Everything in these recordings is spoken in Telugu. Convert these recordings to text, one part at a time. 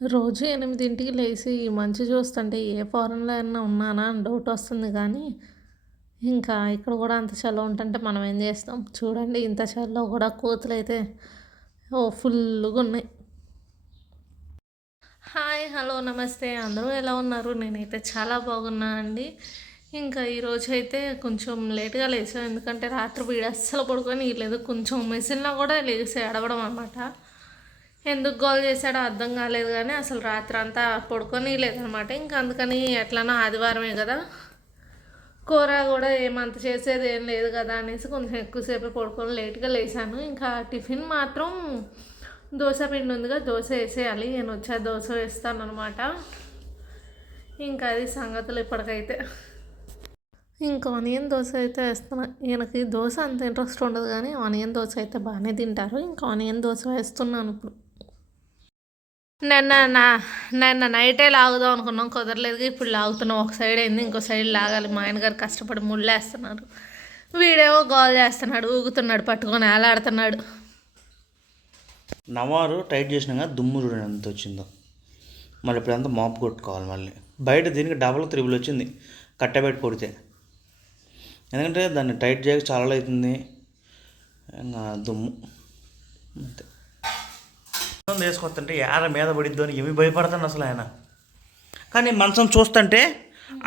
రోజు 8కి లేసి ఈ మంచు చూస్తుంటే ఏ ఫారెన్‌లో అన్నా ఉన్నానా అని డౌటొస్తుంది గానీ, ఇంకా ఇక్కడ గూడా అంత చలి ఉంటుంటే మనం ఏం జేస్తాం? చూడండి ఇంత చలిలో గూడా కోతులైతే ఫుల్లుగున్నాయి. హాయ్, హలో, నమస్తే. అందరూ ఎలా ఉన్నారు? నేనైతే చాలా బాగున్నా అండి. ఇంకా ఈరోజైతే కొంచెం లేట్‌గా లేచాను. ఎందుకంటే రాత్రి వీడు అస్సలు పడుకోనీయలేదు. కొంచెం మెసిలినా గూడా లెగిసి ఏడవడం అనమాట. ఎందుకు గోల చేశాడో అర్థం కాలేదు కానీ అసలు రాత్రంతా పడుకోనీయలేదనమాట. ఇంకా అందుకని ఎట్లనో ఆదివారమే కదా, కూర కూడా ఏమంత చేసేది ఏం లేదు కదా అనేసి కొంచెం ఎక్కువసేపు పడుకొని లేట్గా లేచాను. ఇంకా టిఫిన్ మాత్రం దోశ పిండి ఉందిగా, దోశ వేసేయాలి. నేను వచ్చా దోశ వేస్తాను అనమాట. ఇంకా అది సంగతులు ఇప్పటికైతే. ఇంకా ఆనియన్ దోశ అయితే వేస్తున్నా. ఈయనకి దోశ అంత ఇంట్రెస్ట్ ఉండదు కానీ ఆనియన్ దోశ అయితే బాగానే తింటారు. ఇంకా ఆనియన్ దోశ వేస్తున్నాను ఇప్పుడు. నిన్న నా నిన్న నైటే లాగుదాం అనుకున్నాం, కుదరలేదు. ఇప్పుడు లాగుతున్నాం. ఒక సైడ్ అయింది, ఇంకో సైడ్ లాగాలి. మా ఆయనగారు కష్టపడి ముళ్ళేస్తున్నారు. వీడేమో గోల్ చేస్తున్నాడు, ఊగుతున్నాడు, పట్టుకొని ఏలాడుతున్నాడు. నవారు టైట్ చేసినాక దుమ్ము చూడండి ఎంత వచ్చిందో. మళ్ళీ ఇప్పుడంతా మాపు కొట్టుకోవాలి. మళ్ళీ బయట దీనికి డబల్ త్రిబుల్ వచ్చింది కట్టెబెట్టి కొడితే. ఎందుకంటే దాన్ని టైట్ చేయక చాలా అవుతుంది. ఇంకా దుమ్ము అంతే. వేసుకొస్తుంటే ఏర మీద పడిద్దో అని ఏమి భయపడతాను అసలు ఆయన. కానీ మంచం చూస్తుంటే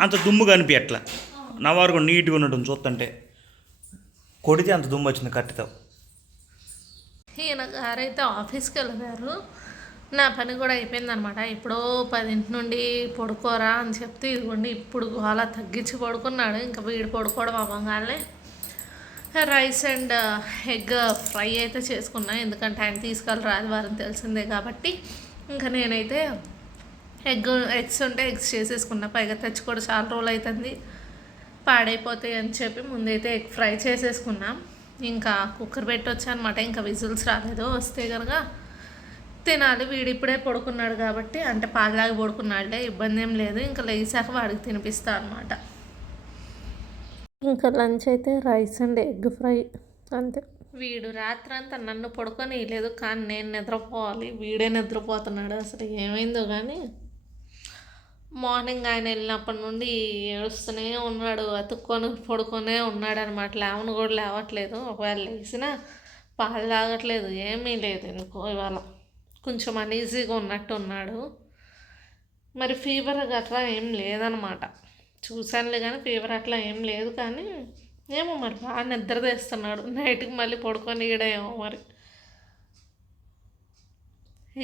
అంత దుమ్ము కనిపించట్లా. నవారు కూడా నీట్గా ఉండటం చూస్తుంటే, కొడితే అంత దుమ్ము వచ్చింది కట్టెతో. ఈయన గారైతే ఆఫీస్కి వెళ్ళారు. నా పని కూడా అయిపోయిందనమాట. ఎప్పుడో 10 నుండి పడుకోరా అని చెప్తే ఇదిగోండి ఇప్పుడు అలా తగ్గించి పడుకున్నాడు. ఇంకా వీడు పడుకోవడం అవ్వగానే రైస్ అండ్ ఎగ్ ఫ్రై అయితే చేసుకున్నా. ఎందుకంటే ఆయన తీసుకెళ్ళి ఆదివారం తెలిసిందే కాబట్టి ఇంకా నేనైతే ఎగ్స్ ఉంటే ఎగ్స్ చేసేసుకున్నా. పైగా తెచ్చి కూడా చాలా రోజులు అవుతుంది, పాడైపోతాయి అని చెప్పి ముందైతే ఎగ్ ఫ్రై చేసేసుకున్నాం. ఇంకా కుక్కర్ పెట్టొచ్చా అనమాట. ఇంకా విజిల్స్ రాలేదు. వస్తే కనుక తినాలి. వీడు ఇప్పుడే పడుకున్నాడు కాబట్టి, అంటే పాలలాగా పడుకున్నాడులే, ఇబ్బంది ఏం లేదు. ఇంకా లేచాక వాడికి తినిపిస్తా అనమాట. ఇంకా లంచ్ అయితే రైస్ అండ్ ఎగ్ ఫ్రై అంతే. వీడు రాత్రంతా నన్ను పడుకొని లేదు, కానీ నేను నిద్రపోవాలి. వీడే నిద్రపోతున్నాడు. అసలు ఏమైందో కానీ మార్నింగ్ ఆయన వెళ్ళినప్పటి నుండి ఏడుస్తూనే ఉన్నాడు, అతుక్కొని పడుకొనే ఉన్నాడు అనమాట. లేవను కూడా లేవట్లేదు. ఒకవేళ లేచినా పాలు తాగట్లేదు, ఏమీ లేదు. ఎందుకో ఇవాళ కొంచెం అనీజీగా ఉన్నట్టు ఉన్నాడు. మరి ఫీవర్ అట్లా ఏం లేదనమాట. చూశానులే కానీ ఫీవర్ అట్లా ఏం లేదు. కానీ ఏమో మరి బాగా నిద్ర తెస్తున్నాడు. నైట్కి మళ్ళీ పడుకొని ఈడేమో మరి.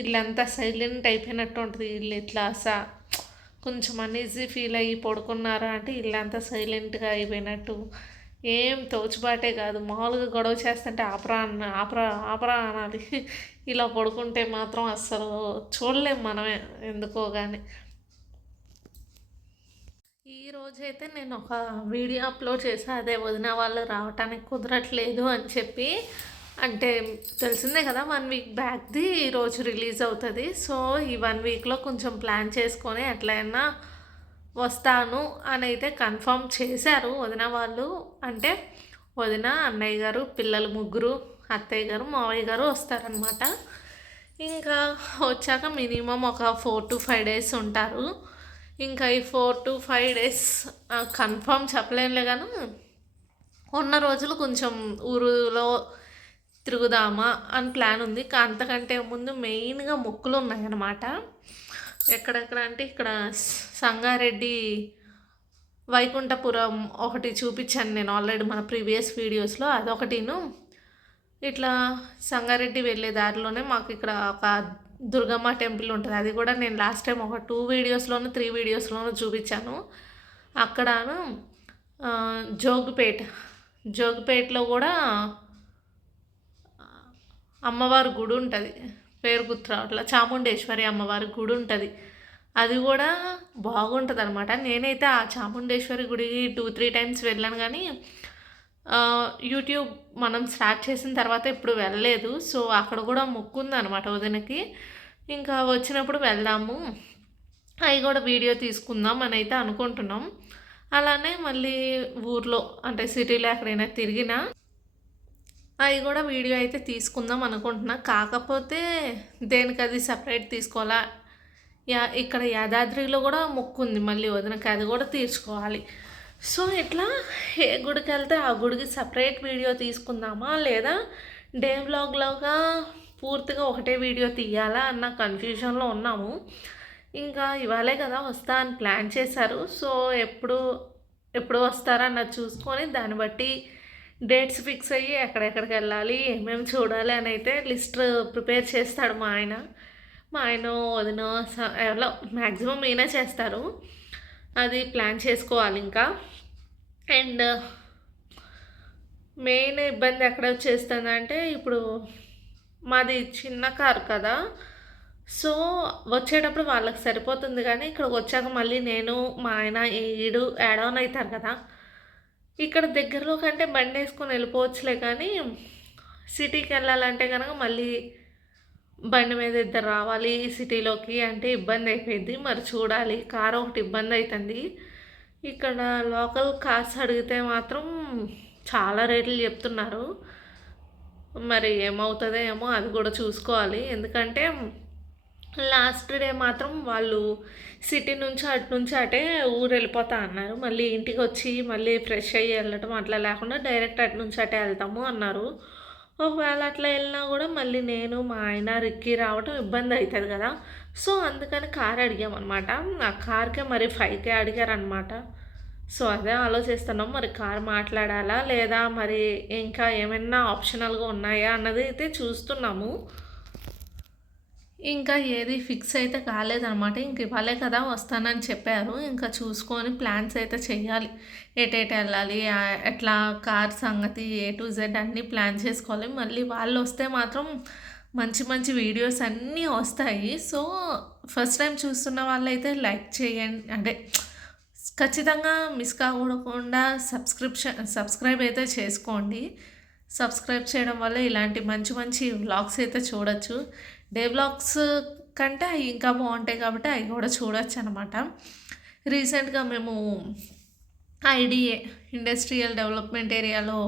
ఇల్లంతా సైలెంట్ అయిపోయినట్టు ఉంటుంది. ఇల్లు ఇట్లా కొంచెం అనీజీ ఫీల్ అయ్యి పడుకున్నారా అంటే ఇల్లంతా సైలెంట్గా అయిపోయినట్టు, ఏం తోచుబాటే కాదు. మామూలుగా గొడవ చేస్తుంటే ఆపరా అనాలి. ఇలా పడుకుంటే మాత్రం అస్సలు చూడలేం మనమే ఎందుకో కానీ. ఈరోజైతే నేను ఒక వీడియో అప్లోడ్ చేశాను. అదే వదిన వాళ్ళు రావటానికి కుదరట్లేదు అని చెప్పి. అంటే తెలిసిందే కదా, 1 వీక్ బ్యాక్ది ఈరోజు రిలీజ్ అవుతుంది. సో ఈ 1 వీక్లో కొంచెం ప్లాన్ చేసుకొని ఎట్లయినా వస్తాను అని అయితే కన్ఫర్మ్ చేశారు వదిన వాళ్ళు. అంటే వదిన, అన్నయ్య గారు, పిల్లలు ముగ్గురు, అత్తయ్య గారు, మావయ్య గారు వస్తారనమాట. ఇంకా వచ్చాక మినిమం ఒక 4 to 5 days ఉంటారు. ఇంకా ఈ 4 to 5 days కన్ఫర్మ్ చెప్పలేనులే కానీ ఉన్న రోజులు కొంచెం ఊరులో తిరుగుదామా అని ప్లాన్ ఉంది. అంతకంటే ముందు మెయిన్గా మొక్కులు ఉన్నాయన్నమాట. ఎక్కడెక్కడ అంటే ఇక్కడ సంగారెడ్డి వైకుంఠపురం ఒకటి చూపించాను నేను ఆల్రెడీ మన ప్రీవియస్ వీడియోస్లో. అదొకటిను, ఇట్లా సంగారెడ్డి వెళ్ళే దారిలోనే మాకు ఇక్కడ ఒక దుర్గమ్మ టెంపుల్ ఉంటుంది. అది కూడా నేను లాస్ట్ టైం ఒక 2 వీడియోస్లోనూ 3 వీడియోస్లోనూ చూపించాను. అక్కడను జోగిపేటలో కూడా అమ్మవారి గుడి ఉంటుంది. పేరు గుర్తురావట్లా, చాముండేశ్వరి అమ్మవారి గుడి ఉంటుంది. అది కూడా బాగుంటుంది అనమాట. నేనైతే ఆ చాముండేశ్వరి గుడికి 2-3 times వెళ్ళాను కానీ యూట్యూబ్ మనం స్టార్ట్ చేసిన తర్వాత ఇప్పుడు వెళ్ళలేదు. సో అక్కడ కూడా మొక్కుంది అనమాట వదినకి. ఇంకా వచ్చినప్పుడు వెళ్దాము, అవి కూడా వీడియో తీసుకుందాం అని అయితే అనుకుంటున్నాం. అలానే మళ్ళీ ఊర్లో అంటే సిటీలో ఎక్కడైనా తిరిగినా అవి కూడా వీడియో అయితే తీసుకుందాం అనుకుంటున్నా. కాకపోతే దేనికి అది సపరేట్ తీసుకోవాలా, ఇక్కడ యాదాద్రిలో కూడా మొక్కు ఉంది మళ్ళీ వదినకి, అది కూడా తీర్చుకోవాలి. సో ఇట్లా ఏ గుడికి వెళ్తే ఆ గుడికి సపరేట్ వీడియో తీసుకుందామా లేదా డే వ్లాగ్లాగా పూర్తిగా ఒకటే వీడియో తీయాలా అన్న కన్ఫ్యూజన్లో ఉన్నాము. ఇంకా ఇవాళే కదా వస్తా అని ప్లాన్ చేశారు. సో ఎప్పుడు వస్తారా అన్నది చూసుకొని దాన్ని బట్టి డేట్స్ ఫిక్స్ అయ్యి ఎక్కడెక్కడికి వెళ్ళాలి ఏమేమి చూడాలి అని అయితే లిస్ట్ ప్రిపేర్ చేస్తాడు మా ఆయన వదిన ఎవరో మ్యాక్సిమం ఈయనే చేస్తారు. అది ప్లాన్ చేసుకోవాలి ఇంకా. అండ్ మెయిన్ ఇబ్బంది ఎక్కడ వచ్చేస్తుందంటే ఇప్పుడు మాది చిన్న కారు కదా, సో వచ్చేటప్పుడు వాళ్ళకి సరిపోతుంది కానీ ఇక్కడికి వచ్చాక మళ్ళీ నేను మా ఆయన యాడ్ ఆన్ అవుతారు కదా. ఇక్కడ దగ్గరలో కంటే బండి వేసుకొని వెళ్ళిపోవచ్చులే కానీ సిటీకి వెళ్ళాలంటే కనుక మళ్ళీ బండి మీద ఇద్దరు రావాలి సిటీలోకి అంటే ఇబ్బంది అయిపోయింది. మరి చూడాలి, కారు ఒకటి ఇబ్బంది అవుతుంది. ఇక్కడ లోకల్ కార్స్ అడిగితే మాత్రం చాలా రేట్లు చెప్తున్నారు. మరి ఏమవుతుందో ఏమో అది కూడా చూసుకోవాలి. ఎందుకంటే లాస్ట్ డే మాత్రం వాళ్ళు సిటీ నుంచి అటే ఊరు వెళ్ళిపోతా అన్నారు. మళ్ళీ ఇంటికి వచ్చి మళ్ళీ ఫ్రెష్ అయ్యి వెళ్ళటం అట్లా లేకుండా డైరెక్ట్ అటు నుంచి అటే వెళ్తాము అన్నారు. ఒకవేళ అట్లా వెళ్ళినా కూడా మళ్ళీ నేను మా ఆయన రిక్కీ రావటం ఇబ్బంది అవుతుంది కదా. సో అందుకని కార్ అడిగామన్నమాట. ఆ కార్కే మరి 5K అడిగారనమాట. సో అదే ఆలోచిస్తున్నాం, మరి కార్ మాట్లాడాలా లేదా మరి ఇంకా ఏమైనా ఆప్షనల్గా ఉన్నాయా అన్నది అయితే చూస్తున్నాము. ఇంకా ఏది ఫిక్స్ అయితే కాలేదన్నమాట. ఇంక ఇవ్వాలే కదా వస్తానని చెప్పారు. ఇంకా చూసుకొని ప్లాన్స్ అయితే చెయ్యాలి, ఎటేటు వెళ్ళాలి, ఎట్లా కార్ సంగతి A to Z అన్నీ ప్లాన్ చేసుకోవాలి. మళ్ళీ వాళ్ళు వస్తే మాత్రం మంచి మంచి వీడియోస్ అన్నీ వస్తాయి. సో ఫస్ట్ టైం చూస్తున్న వాళ్ళైతే లైక్ చేయండి, అంటే ఖచ్చితంగా మిస్ కాకూడకుండా సబ్స్క్రైబ్ అయితే చేసుకోండి. సబ్స్క్రైబ్ చేయడం వల్ల ఇలాంటి మంచి మంచి వ్లాగ్స్ అయితే చూడొచ్చు. డే వ్లాగ్స్ కంటే అవి ఇంకా బాగుంటాయి కాబట్టి అవి కూడా చూడొచ్చు అనమాట. రీసెంట్గా మేము IDA ఇండస్ట్రియల్ డెవలప్మెంట్ ఏరియాలో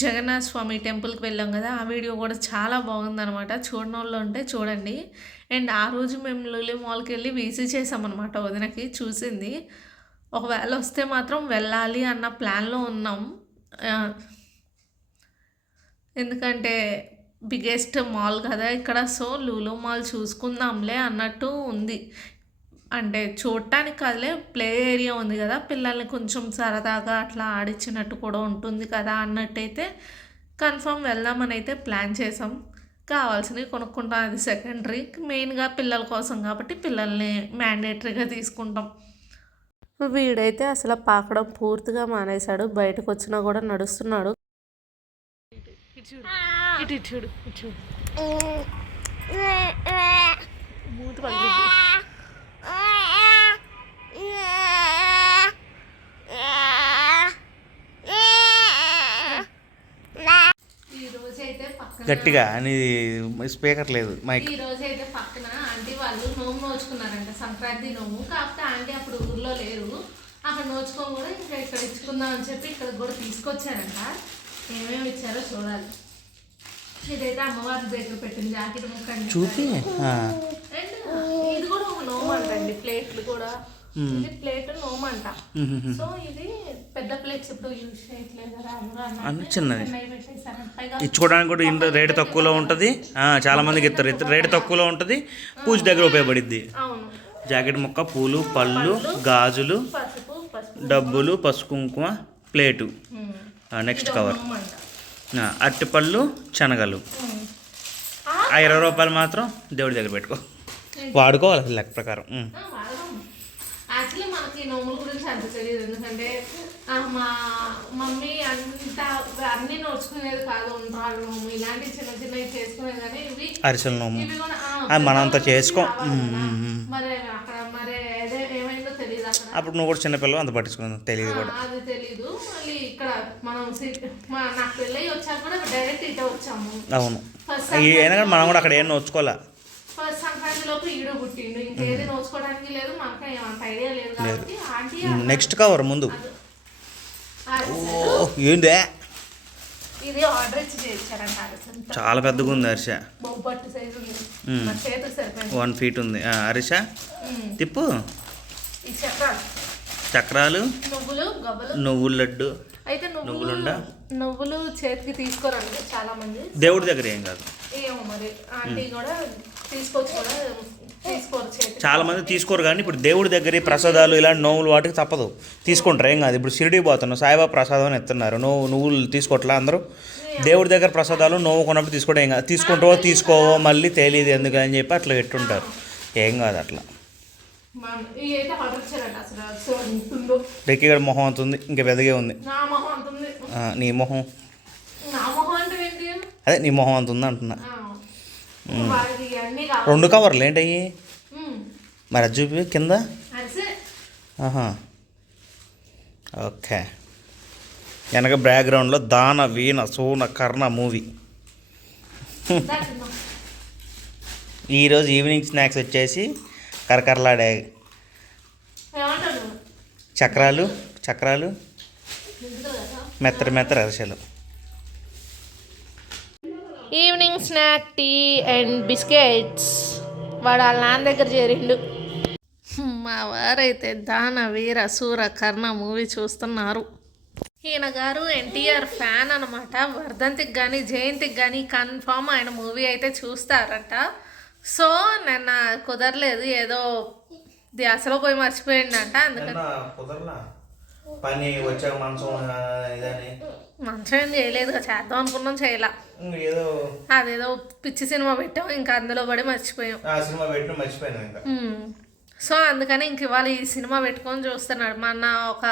జగన్నాథ స్వామి టెంపుల్కి వెళ్ళాం కదా, ఆ వీడియో కూడా చాలా బాగుందనమాట. చూడని వాళ్ళు ఉంటే చూడండి. అండ్ ఆ రోజు మేము లులి మాల్కి వెళ్ళి VC చేసామన్నమాట. వదినకి చూసింది. ఒకవేళ వస్తే మాత్రం వెళ్ళాలి అన్న ప్లాన్లో ఉన్నాం. ఎందుకంటే బిగ్గెస్ట్ మాల్ కదా ఇక్కడ. సో లూలు మాల్ చూసుకుందాంలే అన్నట్టు ఉంది. అంటే చూడటానికి కాదులే, ప్లే ఏరియా ఉంది కదా, పిల్లల్ని కొంచెం సరదాగా అట్లా ఆడించినట్టు కూడా ఉంటుంది కదా అన్నట్టయితే కన్ఫర్మ్ వెళ్దామని అయితే ప్లాన్ చేసాం. కావాల్సినవి కొనుక్కుంటాం, అది సెకండరీ. మెయిన్గా పిల్లల కోసం కాబట్టి పిల్లల్ని మ్యాండేటరీగా తీసుకుంటాం. వీడైతే అసలు పాకడం పూర్తిగా మానేశాడు. బయటకు వచ్చినా కూడా నడుస్తున్నాడు. ఇటు చూడు మూతి పగిలింది. గట్టిగా అని స్పీకర్ లేదు మైక్. ఈ రోజు అయితే పక్కన ఆంటీ వాళ్ళు నోము నోచుకున్నారంట, సంక్రాంతి నోము. కాకపోతే ఆంటీ అప్పుడు ఊర్లో లేరు, అక్కడ నోచుకొని కూడా ఇంకా ఇక్కడ ఇచ్చుకుందాం అని చెప్పి ఇక్కడ కూడా తీసుకొచ్చారంట. ఏమేమి ఇచ్చారో చూడాలి. ఇదైతే అమ్మవారి దగ్గర పెట్టిన జాకెట్ ముక్క చూపి. అండ్ ఇది కూడా ఒక నోము అంటండి, ప్లేట్లు కూడా. ఇది ప్లేట్ నోము అంట. సో ఇది పెద్ద ప్లేట్స్ ఇప్పుడు యూజ్ చేయట్లేదు కదా, అన్ని చిన్నది ఇచ్చుకోవడానికి కూడా ఇంత రేటు తక్కువలో ఉంటుంది. చాలా మందికి ఇస్తారు, రేటు తక్కువలో ఉంటుంది, పూజ దగ్గర ఉపయోగపడిద్ది. అవును. జాకెట్ ముక్క, పూలు, పళ్ళు, గాజులు, డబ్బులు, పసుపు కుంకుమ, ప్లేటు, నెక్స్ట్ కవర్, అరటిపళ్ళు, శనగలు. 20 రూపాయలు మాత్రం దేవుడి దగ్గర పెట్టుకో, వాడుకోవాలి లెక్క ప్రకారం. యాక్చువల్లీ మనకి నోముల గురించి అంత తెలియదు, ఎందుకంటే మా మమ్మీ అంతా అన్నీ నోచుకునేది కాదు. ఉండ్రాళ్ళ నోము ఇలాంటి చిన్న చిన్నవి చేసుకునేది, కానీ ఇవి అరిసెల నోము మనంతా చేసుకో. మరి అక్కడ మరి ఏమైందో తెలియదు. అక్కడ అప్పుడు నువ్వు కూడా చిన్నపిల్లలు అంత పట్టించుకున్నావు, తెలియదు కూడా. అది తెలీదు. మళ్ళీ ఇక్కడ మనం నాకు పెళ్ళి వచ్చాక కూడా డైరెక్ట్ ఇటే వచ్చాము. అవును, అయినా కానీ మనం కూడా అక్కడ ఏం నోచుకోవాలా. ఫస్ట్ సంక్రాంతి లోపు ఈడు పుట్టిండు, ఇంకేది నోచుకోవడానికి లేదు, మనకు ఏమంత ఐడియా లేదు కాబట్టి ఆంటీ నెక్స్ట్ కవర్ ముందు ఏందే ఇది ఆర్డర్ ఇచ్చి చేయించారంట అరిసె. చాలా పెద్దగా ఉంది అరిసె. బొబ్బట్టు సైజు ఉంది. నా చేతికి సరిపోయింది. 1 feet ఉంది అరిసె. తిప్పు. ఈ చక్రాలు, చక్రాలు, నువ్వులు, గవ్వలు, నువ్వుల లడ్డు. అయితే నువ్వులు చేతికి తీసుకోరండి చాలా మంది. దేవుడి దగ్గర ఏం కాదు. ఏమో మరి ఆంటీ కూడా తీసుకోవచ్చు కూడా తీసుకోరు చేతి. చాలా మంది తీసుకోరు కానీ ఇప్పుడు దేవుడి దగ్గర ప్రసాదాలు ఇలాంటి నోవులు వాటికి తప్పదు, తీసుకుంటారు ఏం కాదు. ఇప్పుడు షిరిడి పోతున్నాం, సాయిబాబా ప్రసాదం అని ఎత్తున్నారు, నువ్వులు తీసుకోవట్లా అందరూ. దేవుడి దగ్గర ప్రసాదాలు నోవు కొన్నప్పుడు తీసుకోవడం ఏం కాదు. తీసుకుంటావో తీసుకోవో మళ్ళీ తెలియదు ఎందుకని చెప్పి అట్లా పెట్టుంటారు, ఏం కాదు అట్లా. రెక్కిగడ మొహం అంత ఉంది, ఇంకా పెద్దగా ఉంది. నీ మొహం అదే నీ మొహం అంత ఉంది అంటున్నా. 2 కవర్లు ఏంటయ్యి మరి అది చూపి కింద. ఓకే, వెనక బ్యాక్గ్రౌండ్లో దాన వీణ సూన కర్ణ మూవీ. ఈరోజు ఈవినింగ్ స్నాక్స్ వచ్చేసి కరకరలాడే చక్రాలు మెత్తర అరిసెలు. Evening snack tea and biscuits. వాడు వాళ్ళ నాన్న దగ్గర చేరిండు. మా వారైతే దాన వీర సూర కర్ణ మూవీ చూస్తున్నారు. ఈయన గారు ఎన్టీఆర్ ఫ్యాన్ అనమాట. వర్ధంతికి కానీ జయంతికి కానీ కన్ఫామ్ ఆయన మూవీ అయితే చూస్తారట. సో నిన్న కుదరలేదు, ఏదో ధ్యాసలో పోయి మర్చిపోయిందంట. అందుకని పని వచ్చాక మంచం ఏం చేయలేదు, చేద్దాం అనుకున్నాం చేయలా. అదేదో పిచ్చి సినిమా పెట్టాం, ఇంకా అందులో పడి మర్చిపోయాం. సో అందుకని ఇంక ఇవాళ ఈ సినిమా పెట్టుకొని చూస్తున్నాడు. మొన్న ఒక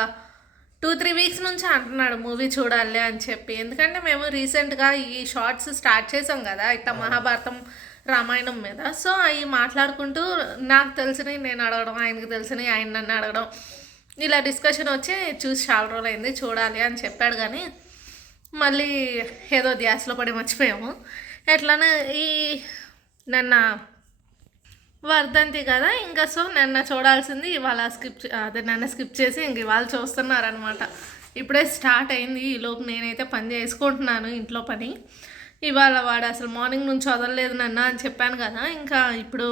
2-3 weeks నుంచి అంటున్నాడు మూవీ చూడాలి అని చెప్పి. ఎందుకంటే మేము రీసెంట్గా ఈ షార్ట్స్ స్టార్ట్ చేసాం కదా ఇట్లా మహాభారతం రామాయణం మీద. సో అవి మాట్లాడుకుంటూ నాకు తెలిసినవి నేను అడగడం, ఆయనకు తెలిసినవి ఆయన నన్ను అడగడం, ఇలా డిస్కషన్ వచ్చి చూసి చాలా రోజులు అయింది చూడాలి అని చెప్పాడు. కానీ మళ్ళీ ఏదో ధ్యాసలో పడి మర్చిపోయాము. ఎట్లనే ఈ నిన్న వర్ధంతి కదా, ఇంకా సో నిన్న చూడాల్సింది ఇవాళ నిన్న స్కిప్ చేసి ఇంక ఇవాళ చూస్తున్నారనమాట. ఇప్పుడే స్టార్ట్ అయింది. ఈలోపు నేనైతే పని చేసుకుంటున్నాను, ఇంట్లో పని. ఇవాళ వాడు అసలు మార్నింగ్ నుంచి వదలలేదు నన్ను అని చెప్పాను కదా, ఇంకా ఇప్పుడు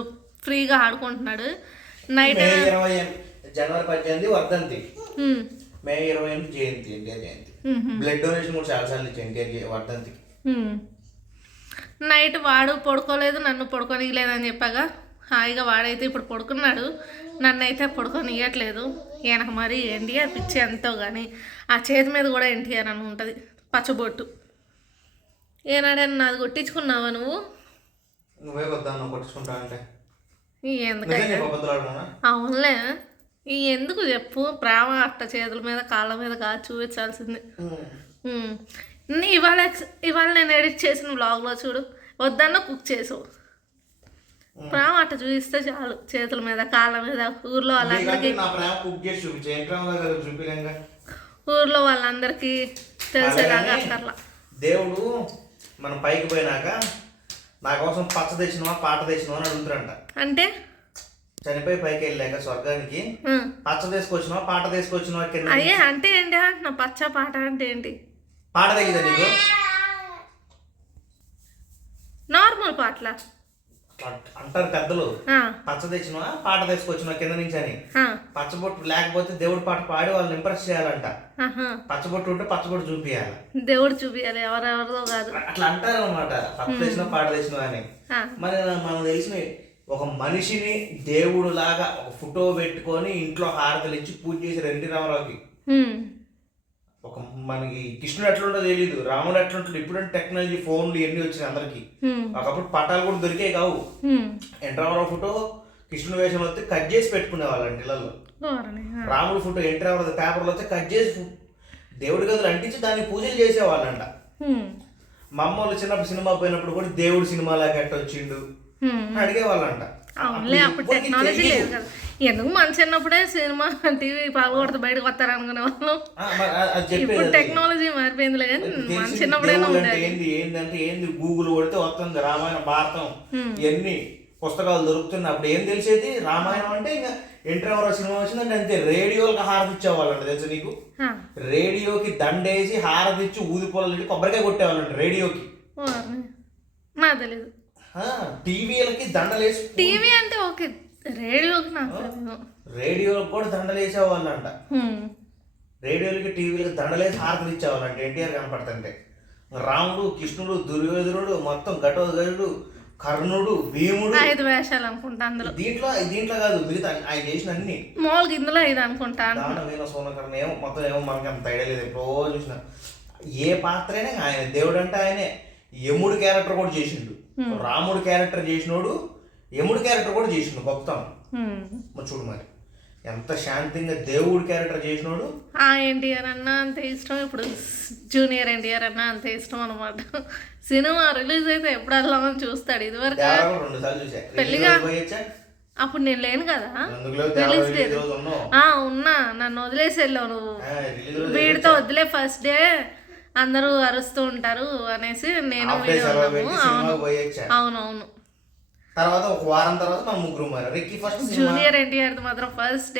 ఫ్రీగా ఆడుకుంటున్నాడు. నైట్ జనవరి 18 వర్ధంతి, మే 28 జయంతి, ఎన్టీఆర్ జయంతి. బ్లడ్ డొనేషన్ కూడా చాలాసార్లు ఇచ్చాను వర్ధంతికి. నైట్ వాడు పడుకోలేదు, నన్ను పడుకోనియలేదని చెప్పాగా హాయిగా వాడైతే ఇప్పుడు పడుకున్నాడు, నన్ను అయితే పడుకోనియట్లేదు. ఈయనకు మరి ఎన్టీఆర్ పిచ్చి ఎంతో కానీ ఆ చేతి మీద కూడా ఎన్టీఆర్ అని ఉంటుంది పచ్చబొట్టు. ఏనాడని నాది కొట్టించుకున్నావా నువ్వు? ఎందుకైనా అవునులే, ఎందుకు చెప్పు, ప్రేమ అట్ట చేతుల మీద కాళ్ళ మీద కాదు చూపించాల్సింది. ఇవాళ నేను ఎడిట్ చేసిన వ్లాగ్లో చూడు, వద్దన్న కుక్ చేసావు. ప్రేమ అట్ట చూపిస్తే చాలు, చేతుల మీద కాళ్ళ మీద. ఊర్లో వాళ్ళందరికీ తెలిసేలాగా అక్కర్లా. దేవుడు మనం పైకి పోయినాక నా కోసం పచ్చ తెచ్చినవా పాట తెచ్చినవా అని అడుగుతారంట. అంటే చనిపోయి పైకి వెళ్ళాక స్వర్గానికి పచ్చ తీసుకొచ్చినవా పాట తీసుకొచ్చినవా కింద. అయ్యే అంటే ఏంటి అంటున్నా, పచ్చ పాట అంటే ఏంటి? పాట తగ్గిందా నీకు? నార్మల్ పాటలా అంటారు పెద్దలు. పచ్చ తెచ్చినవా పాట తీసుకొచ్చినవా కింద నుంచి అని. పచ్చబొట్టు లేకపోతే దేవుడి పాట పాడి వాళ్ళని ఇంప్రెస్ చేయాలంట. పచ్చబొట్టు ఉంటే పచ్చబొట్టు చూపియాలి, దేవుడు చూపియాలి, ఎవరెవరిదో కాదు. అట్లా అంటారు అనమాట, పచ్చ తెచ్చినా పాట తెచ్చినవా అని. మరి మనం తెలిసిన ఒక మనిషిని దేవుడు లాగా ఒక ఫోటో పెట్టుకొని ఇంట్లో హారతలు ఇచ్చి పూజ చేశారు ఎన్టీ రామారావుకి. ఒక మనకి కృష్ణుడు ఎట్లుంటో తెలియదు, రాముడు ఎట్లుంటాడు. ఇప్పుడంటే టెక్నాలజీ ఫోన్లు ఇవన్నీ వచ్చినాయి అందరికి. ఒకప్పుడు పటాలు కూడా దొరికే కావు. ఎన్టీ రామారావు ఫోటో కృష్ణుడు వేషంలో వస్తే కట్ చేసి పెట్టుకునే వాళ్ళండి ఇళ్ళల్లో. రాముడు ఫోటో ఎన్టీ రామారావు పేపర్లో వస్తే కట్ చేసి దేవుడి గదులు అంటించి దానికి పూజలు చేసేవాళ్ళంట. మా అమ్మ వాళ్ళు చిన్నప్పుడు సినిమా పోయినప్పుడు కూడా దేవుడు సినిమాలాగా ఎట్టొచ్చిండు అడిగేవాళ్ళంట. అవునులే, అప్పుడు టెక్నాలజీ లేదు కదా. ఎందుకు మంచి చిన్నప్పుడే సినిమా టీవీ పాల్గొడితే బయటకు వస్తారు అనుకునే వాళ్ళం. ఇప్పుడు టెక్నాలజీ మారిపోయిందిలే కానీ మన చిన్నప్పుడే ఏంటంటే ఏంది గూగుల్ కొడితే వస్తుంది రామాయణ భారతం ఇవన్నీ పుస్తకాలు దొరుకుతున్నాయి. అప్పుడు ఏం తెలిసేది రామాయణం అంటే ఇంకా ఎన్టీ రామారావు సినిమా వచ్చిందంటే అంతే, రేడియోకి హారతి ఇచ్చేవాళ్ళంట తెలుసు నీకు. రేడియోకి దండేసి హారతి ఇచ్చి ఊది పొలాలు కొబ్బరికాయ కొట్టేవాళ్ళంట రేడియోకి. నాకు తెలీదు. టీవీలకి దండలేసి, టీవీ అంటే ఓకే, రేడియోకి నాకు రేడియోకి కూడా దండలు వేసేవాళ్ళంట. రేడియోలకి టీవీలకి దండలేసి హారతులు ఇచ్చేవాళ్ళంట ఎన్టీఆర్ కనపడుతుంటే. రాముడు, కృష్ణుడు, దుర్యోధనుడు, మొత్తం ఘటోదరుడు, కర్ణుడు, భీముడు, 5 వేషాలు అనుకుంటా అందులో. దీంట్లో కాదు, మిగతా ఆయన చేసిన అన్ని మామూలుగా ఇందులో 5 అనుకుంటా. దానవీన సోమకర్ణ ఏమో మొత్తం ఏమో మనకి అంత ఐడియా లేదు, ఎప్పుడో చూసిన. ఏ పాత్ర అయినా ఆయన దేవుడు అంటే ఆయనే. యముడు క్యారెక్టర్ కూడా చేసిండు, రాముడు క్యారెక్టర్ చేసినోడు యముడు క్యారెక్టర్ కూడా చేసిండు. గొప్పతనం చూడు మరి, ఎంత శాంతంగా దేవుడి క్యారెక్టర్ చేసినోడు. ఎన్టీఆర్ అన్న అంతే ఇష్టం, ఇప్పుడు జూనియర్ ఎన్టీఆర్ అన్న అంతే ఇష్టం అనమాట. సినిమా రిలీజ్ అయితే ఎప్పుడు వెళ్దామని చూస్తాడు. ఇదివరకు 2 సార్లు చూసా. పెళ్లిగా అప్పుడు నేను లేను కదా, రిలీజ్ లేదు. ఉన్నా, నన్ను వదిలేసి వెళ్ళావు నువ్వు. వీడితో వదిలే ఫస్ట్ డే అందరూ అరుస్తూ ఉంటారు అనేసి నేను అవునవును. తర్వాత ఒక వారం తర్వాత మనం ముగ్గురు రిక్కీ ఫస్ట్ జూనియర్ ఎన్టీఆర్ మాత్రం ఫస్ట్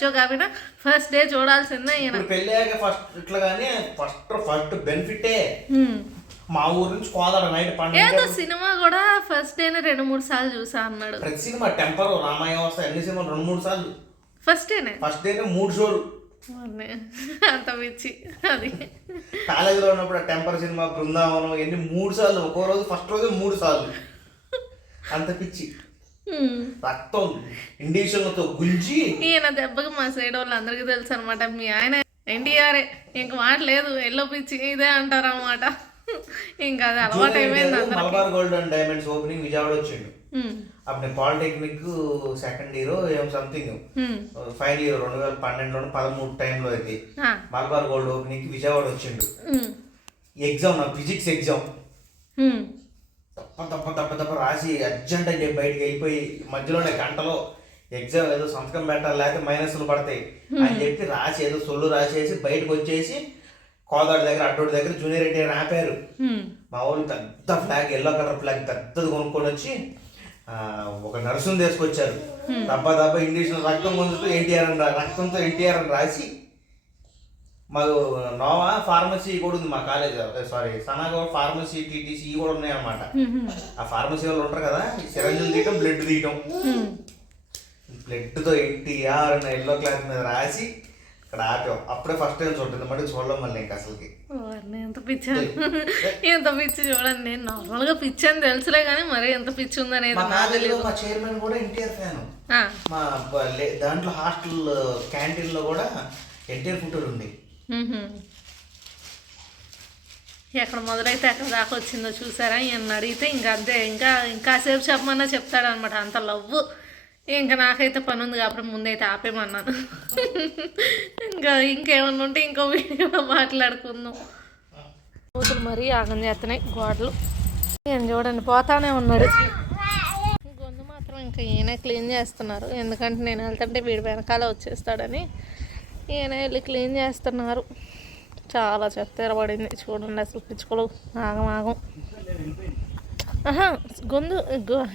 షో కాకపోయినా ఫస్ట్ డే చూడాల్సిందే. పెళ్ళాక ఫస్ట్ ఇట్లా కానీ ఫస్ట్ బెనిఫిటే. మా ఊరు నుంచి కోదాడ నైట్ ఏదో సినిమా కూడా ఫస్ట్ డే 2-3 సార్లు చూసా అన్నాడు. ప్రతి సినిమా టెంపర్, రామాయణ వస్తాయి, అన్ని సినిమాలు 2-3 సార్లు. ఫస్ట్ డే 3 షోలు. అంత పిచ్చి అది. కాలేజీలో ఉన్నప్పుడు టెంపర్ సినిమా, బృందావనం ఎన్ని 3 సార్లు, ఒక్కో రోజు ఫస్ట్ రోజు 3 సార్లు. అంత పిచ్చి, రక్తం ఇండిషన్లతో గుంజి. ఈయన దెబ్బకి మా సైడ్ వాళ్ళు అందరికీ తెలుసు అనమాట, మీ ఆయన ఎన్టీఆరే, ఇంక మాట లేదు, ఎల్లో పిచ్చి ఇదే అంటారు అనమాట. ఇంకా అది అలవాటు అయిపోయింది. Malabar gold and diamonds opening Vijayawada వచ్చిండు. అప్పుడు నేను పాలిటెక్నిక్ సెకండ్ ఇయర్ ఏం సంథింగ్, ఫైనల్ ఇయర్ 2012 13 టైంలో అయితే మలబార్ గోల్డ్ ఓపెనింగ్ విజయవాడ వచ్చిండు. ఎగ్జామ్, నా ఫిజిక్స్ ఎగ్జామ్ తప్ప రాసి అర్జెంట్ అని చెప్పి బయటకు వెళ్ళిపోయి మధ్యలోనే గంటలో ఎగ్జామ్ ఏదో సంతకం పెట్టాలి, లేకపోతే మైనస్లు పడతాయి అని చెప్పి రాసి ఏదో సొల్లు రాసేసి బయటకు వచ్చేసి కోదాడు దగ్గర అడ్డోడి దగ్గర జూనియర్ ఎన్టీఆర్ ఆపారు. మా వాళ్ళు పెద్ద ఫ్లాగ్, ఎల్లో కలర్ ఫ్లాగ్ పెద్దది కొనుక్కొని వచ్చి ఒక నర్సును తీసుకొచ్చారు. దబ్బా ఇంగ్లీష్లో రక్తం పొందుతూ ఎన్టీఆర్ అని రక్తంతో ఎన్టీఆర్ అని రాసి, మాకు నోవా ఫార్మసీ కూడా ఉంది మా కాలేజ్, సారీ సనాగౌడ్ ఫార్మసీ, టీటీసీ కూడా ఉన్నాయి అన్నమాట. ఆ ఫార్మసీ వాళ్ళు ఉంటారు కదా, సిరంజులు తీయటం, బ్లడ్ తీయటం. బ్లడ్తో ఎన్టీఆర్ అని ఎల్లో క్లాత్ మీద రాసి ఇక్కడ ఆపాం. అప్పుడే ఫస్ట్ టైం చూడండి, మళ్ళీ చూడడం మళ్ళీ ఇంకా అసలుకి. ఎంత పిచ్చి చూడండి. నేను నార్మల్గా పిచ్చి అని తెలుసులే కానీ మరి ఎంత పిచ్చి ఉందనేది. మా చైర్మన్ కూడా ఎన్టీఆర్ ఫ్యాన్. మా దాంట్లో హాస్టల్ క్యాంటీన్ లో కూడా ఎన్టీఆర్ ఫోటోలు ఉంది. ఎక్కడ మొదలైతే ఎక్కడ దాకా వచ్చిందో చూసారా. ఈయన అడిగితే ఇంకా అంతే, ఇంకాసేపు చెప్పమన్నా చెప్తాడనమాట, అంత లవ్వు. ఇంకా నాకైతే పని ఉంది కాబట్టి ముందైతే ఆపేమన్నాను. ఇంకేమన్నా ఉంటే ఇంకో వీడియోలో మాట్లాడుకుందాం. కూతురు మరీ ఆగం చేస్తున్నాయి గోడలు. ఈయన చూడండి పోతానే ఉన్నాడు. గొంతు మాత్రం ఇంకా ఈయన క్లీన్ చేస్తున్నారు, ఎందుకంటే నేను వెళ్తుంటే వీడి వెనకాల వచ్చేస్తాడని ఈయన వెళ్ళి క్లీన్ చేస్తున్నారు. చాలా చెత్త ఎరబడింది చూడండి, అసలు పిచ్చుకలు ఆగం.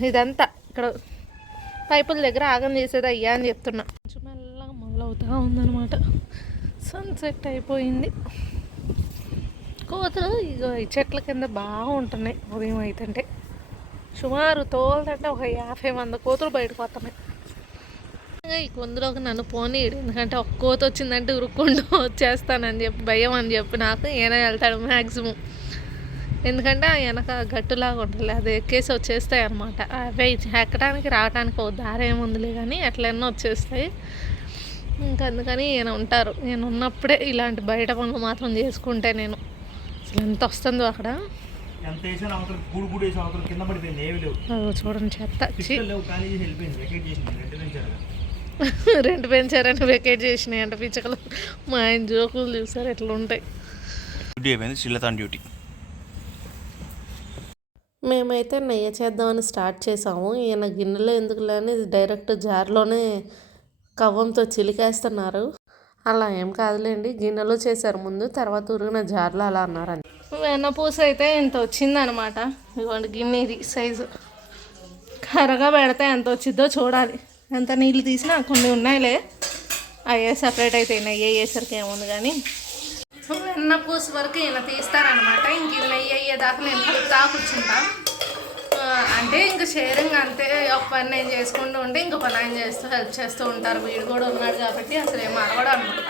ఇదంతా ఇక్కడ పైపుల దగ్గర ఆగం చేసేది అయ్యా అని చెప్తున్నా. కొంచెం మెల్లగా మొదలవుతూ ఉందన్నమాట. సన్సెట్ అయిపోయింది. కోతులు ఇగో ఈ చెట్ల కింద బాగా ఉంటున్నాయి. ఉదయం అవుతుంటే సుమారు తోలుతుంటే ఒక 50 మంది కోతులు బయటకు వస్తున్నాయి. ఈ కొందులోకి నన్ను పోనీయడు, ఎందుకంటే ఒక కోత వచ్చిందంటే ఉరుక్కుంటూ వచ్చేస్తానని చెప్పి భయం అని చెప్పి నాకు ఈయన వెళ్తాడు మ్యాక్సిమం. ఎందుకంటే ఆ వెనక గట్టులాగా ఉంటుంది, అది ఎక్కేసి వచ్చేస్తాయి అనమాట. అవి ఎక్కడానికి రావడానికి ఒక దారి ఏముందిలే కానీ ఎట్లన్నా వచ్చేస్తాయి. ఇంకా అందుకని ఈయన ఉంటారు. నేను ఉన్నప్పుడే ఇలాంటి బయట పనులు మాత్రం చేసుకుంటే నేను అసలు ఎంత వస్తుందో అక్కడ. చూడండి చెత్త. రెంట్ పెంచారని వెకేట్ చేసినాయి అంట పిచ్చకలు. మా ఆయన జోకులు చూసారు ఎట్లా ఉంటాయి. డ్యూటీ మేమైతే నెయ్యి చేద్దామని స్టార్ట్ చేసాము. ఈయన గిన్నెలో ఎందుకులే అని డైరెక్ట్ జార్లోనే కవ్వంతో చిలికేస్తున్నారు. అలా ఏం కాదులేండి, గిన్నెలో చేశారు ముందు, తర్వాత ఉరిగిన జార్లో అలా అన్నారని. వెన్నపూస అయితే ఇంత వచ్చిందనమాట. ఇదిగోండి గిన్నె, ఇది సైజు కర్రగా పెడితే ఎంత వచ్చిద్దో చూడాలి. ఎంత నీళ్ళు తీసినా కొన్ని ఉన్నాయిలే, అయ్యే సపరేట్ అయితే నెయ్యి అయ్యేసరికి ఏముంది. కానీ వెన్న పూస వరకు ఈయన తీస్తారనమాట. ఇంక ఇది నెయ్యి అయ్యేదాకా నేను కలుపుతా కూర్చుంటా. అంటే ఇంక షేరింగ్ అంతే, ఒక పని నేను చేసుకుంటూ ఉంటే ఇంకో పని ఆయన చేస్తూ హెల్ప్ చేస్తూ ఉంటారు. వీడు కూడా ఉన్నాడు కాబట్టి అసలు ఏం అరవడం అనమాట.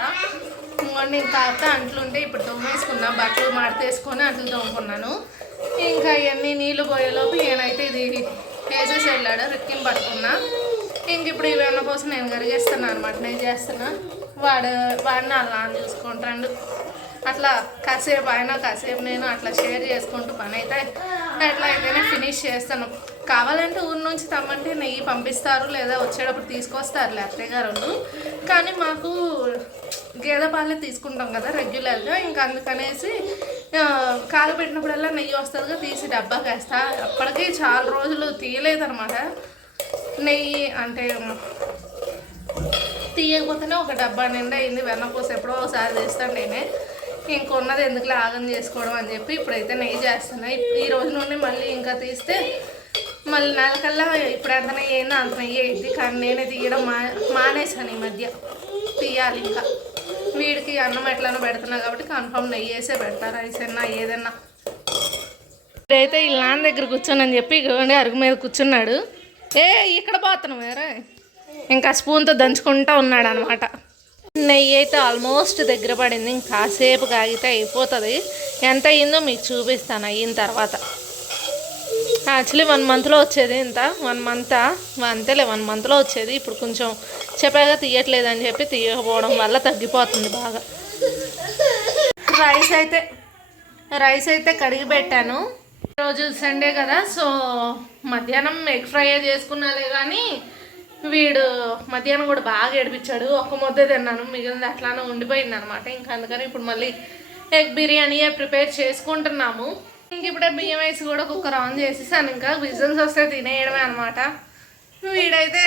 ఇంకోటి నేను కాకపోతే అంట్లు ఉంటే ఇప్పుడు తోమేసుకున్నా, బట్టలు మడతేసుకొని అంట్లు తోముకున్నాను. ఇంకా అవన్నీ నీళ్ళు పోయేలోపు ఈయనైతే ఇది వేసేసి వెళ్ళాడు, రిక్కిం పట్టుకున్నా. ఇంక ఇప్పుడు ఈ వెన్న కోసం నేను కరిగేస్తున్నాను అనమాట, నేను చేస్తున్నా. వాడిని అలా చూసుకుంటాడు. అట్లా కాసేపు ఆయన కాసేపు నేను అట్లా షేర్ చేసుకుంటూ పని అయితే ఎట్లా అయితేనే ఫినిష్ చేస్తాను. కావాలంటే ఊరి నుంచి తమ్మంటే నెయ్యి పంపిస్తారు, లేదా వచ్చేటప్పుడు తీసుకొస్తారు అత్తయ్య గారు వాళ్ళు. కానీ మాకు గేదె పాలే తీసుకుంటాం కదా రెగ్యులర్గా, ఇంకా అందుకనేసి కాగబెట్టినప్పుడల్లా నెయ్యి వస్తుందిగా తీసి డబ్బాకి వేస్తా. అప్పటికి చాలా రోజులు తీయలేదన్నమాట నెయ్యి. అంటే తీయకపోతేనే ఒక డబ్బా నిండా అయింది వెన్నపూస. ఎప్పుడో ఒకసారి తీస్తాను నేనే, ఇంకొన్నది ఎందుకు ఆగం చేసుకోవడం అని చెప్పి ఇప్పుడైతే నెయ్యి చేస్తున్నా. ఈ రోజు నుండి మళ్ళీ ఇంకా తీస్తే మళ్ళీ నెలకల్లా ఇప్పుడు ఎంత నెయ్యి అయిందో అంత నెయ్యి అయింది. కానీ నేనే తీయడం మానేసాను ఈ మధ్య. తీయాలి ఇంకా. వీడికి అన్నం ఎట్లనో పెడుతున్నా కాబట్టి కన్ఫర్మ్ నెయ్యి వేసే పెడతా, రైస్ అయినా ఏదన్నా. ఇప్పుడైతే వీళ్ళ నాన్న దగ్గర కూర్చోనని చెప్పి ఇగోండి అరుగు మీద కూర్చున్నాడు. ఇక్కడ పోతున్నావు వేరే, ఇంకా స్పూన్తో దంచుకుంటూ ఉన్నాడు అనమాట. నెయ్యి అయితే ఆల్మోస్ట్ దగ్గర పడింది, ఇంకాసేపు కాగితే అయిపోతుంది. ఎంత అయ్యిందో మీకు చూపిస్తాను అయిన తర్వాత. యాక్చువల్లీ 1 మంత్లో వచ్చేది ఇంత, 1 మంత్ అంతేలే 1 మంత్లో వచ్చేది. ఇప్పుడు కొంచెం చెప్పాగా తీయట్లేదని చెప్పి తీయకపోవడం వల్ల తగ్గిపోతుంది బాగా. రైస్ అయితే కడిగి పెట్టాను. ఈరోజు సండే కదా, సో మధ్యాహ్నం ఎగ్ ఫ్రై చేసుకున్నాలే. కానీ వీడు మధ్యాహ్నం కూడా బాగా ఏడిపించాడు. ఒక్క ముద్దే తిన్నాను, మిగిలింది అట్లానే ఉండిపోయింది అనమాట. ఇంకా అందుకని ఇప్పుడు మళ్ళీ ఎగ్ బిర్యానీయే ప్రిపేర్ చేసుకుంటున్నాము. ఇంక ఇప్పుడే బియ్యం వేసి కూడా కుక్కర్ ఆన్ చేసేసాను. ఇంకా విజిల్స్ వస్తే తినేయడమే అనమాట. వీడైతే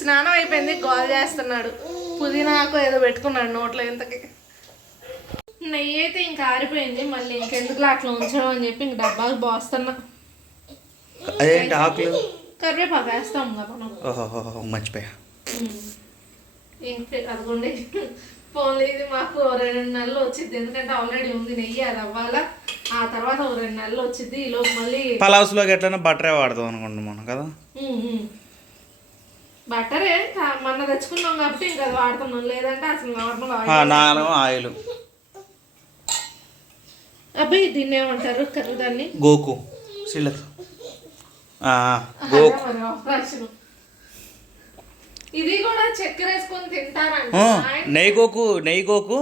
స్నానం అయిపోయింది, గోల్ చేస్తున్నాడు. పుదీనాకు ఏదో పెట్టుకున్నాడు నోట్లో. ఇంతకి నెయ్యి అయితే ఇంకా ఆరిపోయింది. మళ్ళీ ఇంకెందుకు అట్లా ఉంచాము అని చెప్పి ఇంక డబ్బాలు పోస్తున్నా. అదేంటి ఆకులు కరివేపాకు వేస్తాం కదా మనం. ఓహో మర్చిపోయా. అదిగోండి ఫోన్లో ఇది మాకు 2 నెలలు వచ్చింది. ఎందుకంటే ఆల్రెడీ ఉంది నెయ్యి, అది అవ్వాలా. ఆ తర్వాత 2 నెలలు వచ్చింది. ఈలోపు మళ్ళీ పలావ్స్లోకి ఎట్లైనా బట్టరే వాడదాం అనుకుంటున్నాం మనం కదా. బట్టరే మొన్న తెచ్చుకున్నాం కాబట్టి ఇంకా అది వాడుతున్నాం, లేదంటే అసలు నార్మల్ ఆయిల్. అబ్బాయి దీన్ని ఏమంటారు కర్రీ? దాన్ని గోకు ఇది కూడా చక్కెర వేసుకొని తింటారంట. నెయ్యి గోకు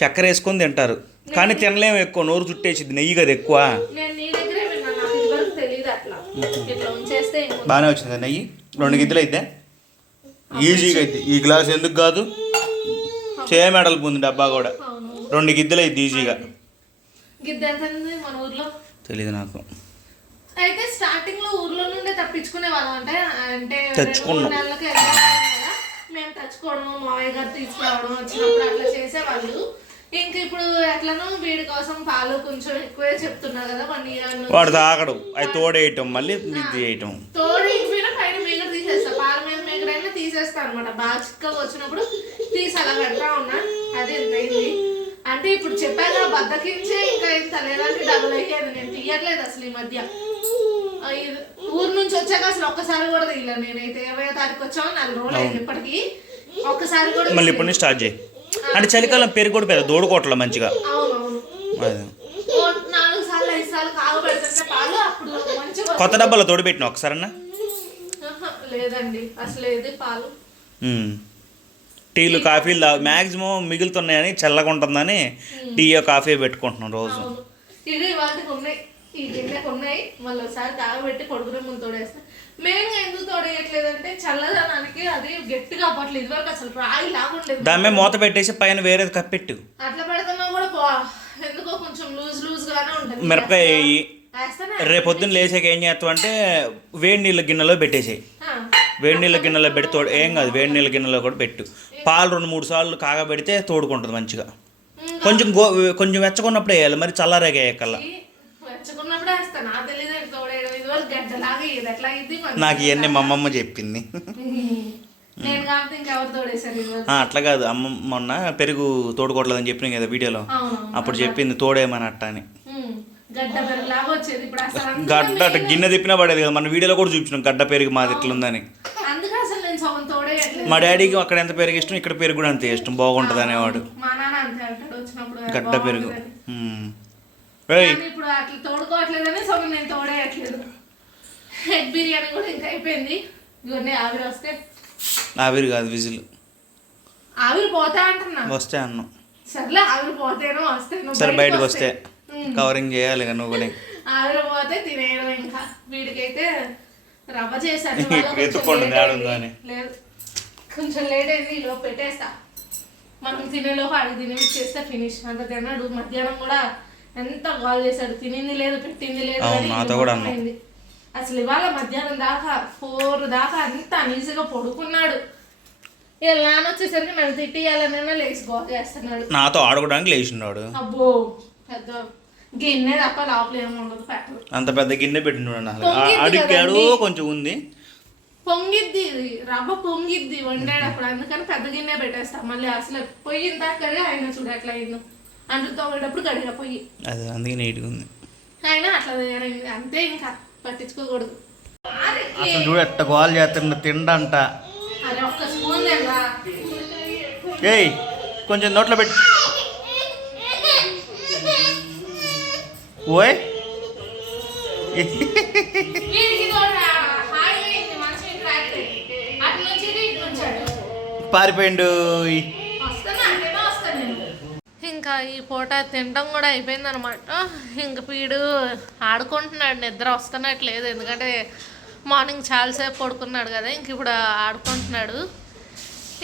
చక్కెర వేసుకొని తింటారు, కానీ తినలేము ఎక్కువ, నోరు చుట్టేసింది. నెయ్యి కదా ఎక్కువ. బాగానే వచ్చింది నెయ్యి. 2 గిద్దలు అయితే ఈజీగా అయితే. ఈ గ్లాస్ ఎందుకు కాదు, మెడల్ పొంది డబ్బా కూడా 2 గిద్దలు అయితే ఈజీగా. మన ఊర్లో తెలీదు నాకు. అయితే స్టార్టింగ్ లో ఊర్లో నుండే తప్పించుకునే వాళ్ళం. అంటే తెచ్చుకున్నాం, మేము తెచ్చుకోవడము, మావయ్య గారు తీసుకురావడం వచ్చినప్పుడు అట్లా చేసేవాళ్ళు. ఇంక ఇప్పుడు ఎట్లనో వీడి కోసం పాలు కొంచెం ఎక్కువే చెప్తున్నా కదా. 1 year వాడు తాగడం, అది తోడేయటం, మళ్ళీ చేయటం. తోడేయకపోయినా పైన మేగడ తీసేస్తా, పాల మీద మేగడైనా తీసేస్తా అనమాట. బాగా చిక్కగా వచ్చినప్పుడు తీసి అలా పెడతా ఉన్నా. అది ఎంత అయింది అంటే ఇప్పుడు చెప్పాక బద్దకించే ఇంకా ఇంత, లేదంటే డబుల్ అయ్యేది. నేను తీయట్లేదు అసలు ఈ మధ్య. ఊరు నుంచి వచ్చాక అసలు ఒక్కసారి కూడా తీయలేదు నేనైతే. 20వ తారీఖు వచ్చాము, 4 రోజులు అయింది ఇప్పటికి. ఒక్కసారి కూడా మళ్ళీ ఇప్పుడు స్టార్ట్ చేయి. అంటే చలికాలం పెరుగు కూడా పెద్ద దోడుకోవట్లే మంచిగా. అవునవును, 4 సార్లు 5 సార్లు కాగబెడుతుంటే పాలు అప్పుడు మంచిగా. కొత్త డబ్బాలో తోడు పెట్టిన ఒకసారన్నా? లేదండి అసలు ఏది పాలు. టీలు కాఫీలు మ్యాక్సిమం మిగులుతున్నాయని, చల్లగా ఉంటుందని టీ కాఫీ పెట్టుకుంటున్నాం రోజు. ఇది వాటికి ఉన్నాయి, ఈ గిన్నెకు ఉన్నాయి. మళ్ళీ ఒకసారి కాగబెట్టి పొడుగునే ముందు తోడేస్తాను. మెయిన్గా ఎందుకు తోడేయట్లేదంటే చల్లదనానికి అది గట్టిగా అవ్వట్లేదు. ఇదివరకు అసలు రాయి లాగుండేది. దాని మీద మూత పెట్టేసి పైన వేరేది కప్పెట్టు. అట్లా పెడుతున్నా కూడా ఎందుకో కొంచెం లూజ్ గానే ఉంటుంది. మిరపకాయ వేయి. రేపొద్దున లేచాక ఏం చేస్తావు అంటే వేడి నీళ్ళ గిన్నెలో పెట్టేసేయి. వేడి నీళ్ళ గిన్నెలో పెట్టి ఏం కాదు, వేడి నీళ్ళ గిన్నెలో కూడా పెట్టు. పాలు 2-3 సార్లు కాగబెడితే తోడుకుంటుంది మంచిగా. కొంచెం వెచ్చకున్నప్పుడు వేయాలి, మరి చల్లారాగా వేయకల్లా. వెచ్చకున్నప్పుడు వేస్తాను, తెలియదు తోడేయడం. ఇదివరకు గడ్డలాగా ఇది ఎట్లా తోడిద్ది నాకు ఇవన్నీ మా అమ్మమ్మ చెప్పింది. నేను కాబట్టి ఇంకెవరు తోడేశారు అట్లా కాదు, అమ్మ మొన్న పెరుగు తోడుకోవట్లేదని చెప్పినాం కదా వీడియోలో, అప్పుడు చెప్పింది తోడేమని అట్ట అని. గడ్డ పెరుగులాగా వచ్చేది ఇప్పుడు అసలు గడ్డ అట్ట గిన్నె తిప్పినా పడేది కదా, మన వీడియోలో కూడా చూపించినాం గడ్డ పెరుగు మాది ఎట్లుందని. అందుకే అసలు నేను సగం తోడేయట్లేదు. మా డాడీకి అక్కడ ఎంత పెరుగు ఇష్టం, ఇక్కడ పెరుగు కూడా అంతే ఇష్టం, బాగుంటుంది అనేవాడు. మా నాన్న అంతే అంటాడు వచ్చినప్పుడు గడ్డ పెరుగు. ఇప్పుడు అట్లా తోడుకోవట్లేదని సగం నేను తోడేయట్లేదు. ఎగ్ బిర్యానీ కూడా ఇంకా అయిపోయింది. ఇవన్నీ ఆవిరి వస్తే, ఆవిరి కాదు విజిల్ ఆవిరి పోతా అంటున్నా. వస్తే అన్నం సర్లే ఆవిరి పోతేనో వస్తేనో, సరే బయటకు వస్తే కవరింగ్ చేయాలి కదా నువ్వు కూడా. ఆవిరి పోతే తినేయడం. ఇంకా వీడికైతే రవ్వ చేశాను. ఎత్తుకోండి ఆడుందా అని. లేదు కొంచెం లేట్ అయింది, ఈలో పెట్టేస్తా. మనం తినేలోపు అడిగి తినేసేస్తే ఫినిష్. అంత తిన్నాడు. మధ్యాహ్నం కూడా ఎంత కాల్ చేశాడు, తినింది లేదు పెట్టింది లేదు అని. అసలు ఇవాళ మధ్యాహ్నం దాకా 4 దాకా అంత ఈజీగా పడుకున్నాడు. ఇలా నాన్న వచ్చేసరికి నన్ను తిట్టియాలనైనా లేచి కాల్ చేస్తున్నాడు. నాతో ఆడుకోవడానికి లేచిన్నాడు. అబ్బో పెద్ద గిన్నె తప్ప లోపల ఏమి ఉండదు, పెట్టదు. అంత పెద్ద గిన్నె పెట్టినాడు. అడిగాడు కొంచెం ఉంది. పొంగిద్ది రవ్వ పొంగిద్ది వండేటప్పుడు, అందుకని పెద్ద గిన్నె పెట్టేస్తా. మళ్ళీ అసలు పొయ్యి దాకా ఆయన చూడు ఎట్లా అయిందో, అంటు తోగేటప్పుడు గడిగా పొయ్యి అది అందుకే నీట్గా ఉంది. అయినా అట్లా తయారైంది అంతే, ఇంకా పట్టించుకోకూడదు. అసలు చూడు ఎట్ట గోల్ చేస్తున్న తిండంట. అరే ఒక్క స్పూన్ లేదా, ఏయ్ కొంచెం నోట్లో పెట్టి ఓయ్. పారిపోయిండు. ఇంకా ఈ పూట తినడం కూడా అయిపోయిందనమాట. ఇంక వీడు ఆడుకుంటున్నాడు, నిద్ర వస్తున్నట్లేదు. ఎందుకంటే మార్నింగ్ చాలాసేపు పడుకున్నాడు కదా, ఇంక ఇప్పుడు ఆడుకుంటున్నాడు.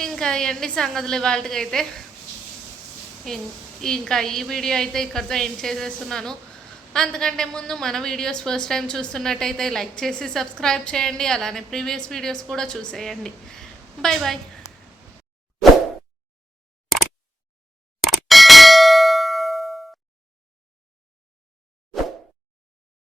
ఇంకా ఎన్ని సంగతులు వాళ్ళకైతే. ఇంకా ఈ వీడియో అయితే ఇక్కడితో ఎండ్ చేసేస్తున్నాను. అంతకంటే ముందు మన వీడియోస్ ఫస్ట్ టైం చూస్తున్నట్టయితే లైక్ చేసి సబ్స్క్రైబ్ చేయండి. అలానే ప్రీవియస్ వీడియోస్ కూడా చూసేయండి. Bye bye.